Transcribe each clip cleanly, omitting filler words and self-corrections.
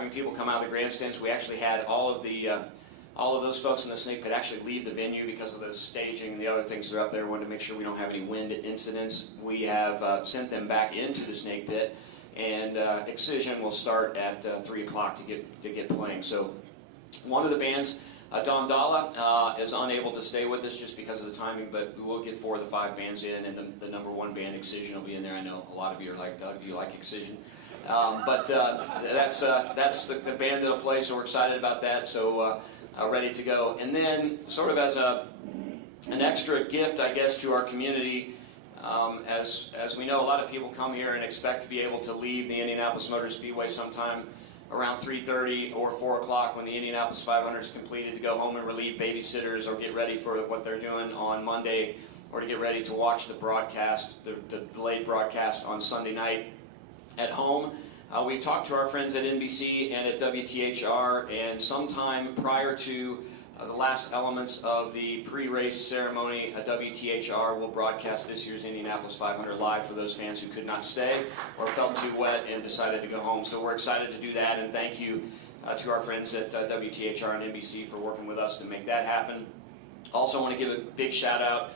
having people come out of the grandstands. We actually had all of those folks in the snake pit actually leave the venue because of the staging and the other things that are up there. We wanted to make sure we don't have any wind incidents. We have sent them back into the snake pit, and excision will start at 3 o'clock to get playing. So one of the bands, Don Dalla, is unable to stay with us just because of the timing, but we'll get 4 of the 5 bands in, and the number 1 band, Excision, will be in there. I know a lot of you are like, Doug, do you like Excision? But that's the band that'll play, so we're excited about that, so ready to go. And then sort of as an extra gift, I guess, to our community, as we know, a lot of people come here and expect to be able to leave the Indianapolis Motor Speedway sometime around 3:30 or 4 o'clock when the Indianapolis 500 is completed, to go home and relieve babysitters or get ready for what they're doing on Monday, or to get ready to watch the broadcast, the delayed broadcast on Sunday night at home. We've talked to our friends at NBC and at WTHR, and sometime prior to the last elements of the pre-race ceremony, WTHR will broadcast this year's Indianapolis 500 live for those fans who could not stay or felt too wet and decided to go home. So we're excited to do that, and thank you to our friends at WTHR and NBC for working with us to make that happen. Also want to give a big shout out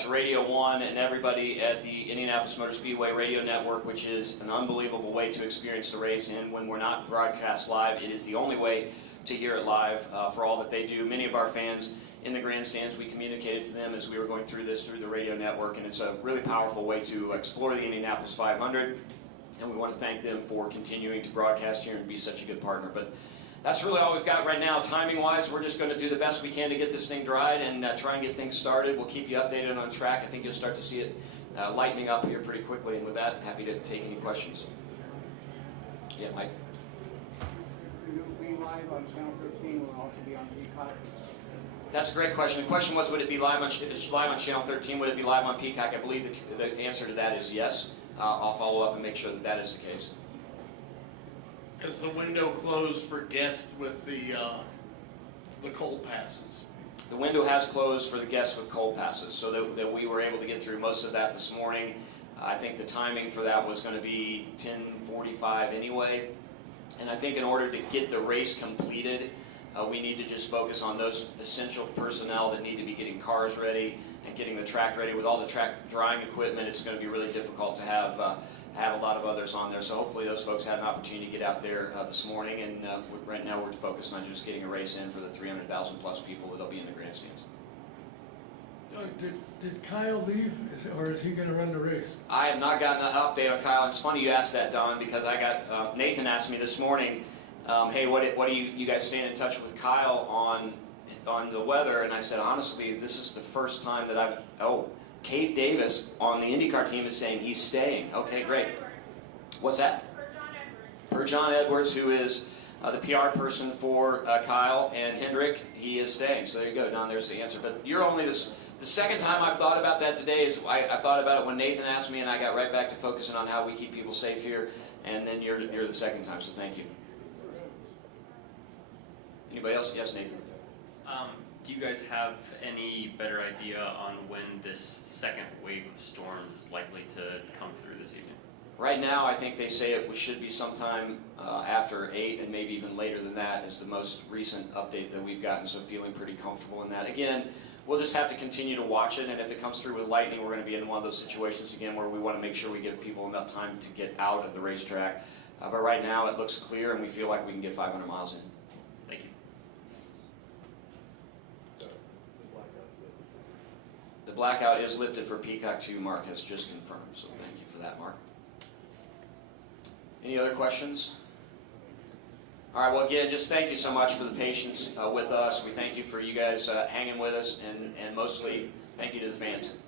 to Radio 1 and everybody at the Indianapolis Motor Speedway Radio Network, which is an unbelievable way to experience the race. And when we're not broadcast live, it is the only way to hear it live for all that they do. Many of our fans in the grandstands, we communicated to them as we were going through this through the radio network, and it's a really powerful way to explore the Indianapolis 500, and we want to thank them for continuing to broadcast here and be such a good partner. But that's really all we've got right now. Timing-wise, we're just going to do the best we can to get this thing dried and try and get things started. We'll keep you updated on track. I think you'll start to see it lightening up here pretty quickly, and with that, happy to take any questions. Yeah, Mike? Live on Channel 13 will also be on Peacock? That's a great question. The question was, would it be live on, if it's live on Channel 13, would it be live on Peacock? I believe the answer to that is yes. I'll follow up and make sure that that is the case. Is the window closed for guests with the cold passes? The window has closed for the guests with cold passes, so that we were able to get through most of that this morning. I think the timing for that was going to be 10:45 anyway. And I think in order to get the race completed, we need to just focus on those essential personnel that need to be getting cars ready and getting the track ready. With all the track drying equipment, it's going to be really difficult to have a lot of others on there. So hopefully those folks had an opportunity to get out there this morning. And right now we're focused on just getting a race in for the 300,000 plus people that'll be in the grandstands. Did Kyle leave, or is he going to run the race? I have not gotten an update on Kyle. It's funny you asked that, Don, because I got Nathan asked me this morning, hey, what do you guys staying in touch with Kyle on the weather? And I said, honestly, this is the first time that Kate Davis on the IndyCar team is saying he's staying. Okay, great. What's that? Per John Edwards, who is the PR person for Kyle and Hendrick, he is staying. So there you go, Don, there's the answer. But you're only the second time I've thought about that today. Is I thought about it when Nathan asked me, and I got right back to focusing on how we keep people safe here, and then you're the second time, so thank you. Anybody else? Yes, Nathan. Do you guys have any better idea on when this second wave of storms is likely to come through this evening? Right now, I think they say it should be sometime after 8, and maybe even later than that is the most recent update that we've gotten, so feeling pretty comfortable in that. Again, we'll just have to continue to watch it, and if it comes through with lightning, we're going to be in one of those situations again where we want to make sure we give people enough time to get out of the racetrack. But right now, it looks clear, and we feel like we can get 500 miles in. Thank you. The blackout is lifted for Peacock 2, Mark has just confirmed, so thank you for that, Mark. Any other questions? All right, well, again, just thank you so much for the patience with us. We thank you for you guys hanging with us, and mostly thank you to the fans.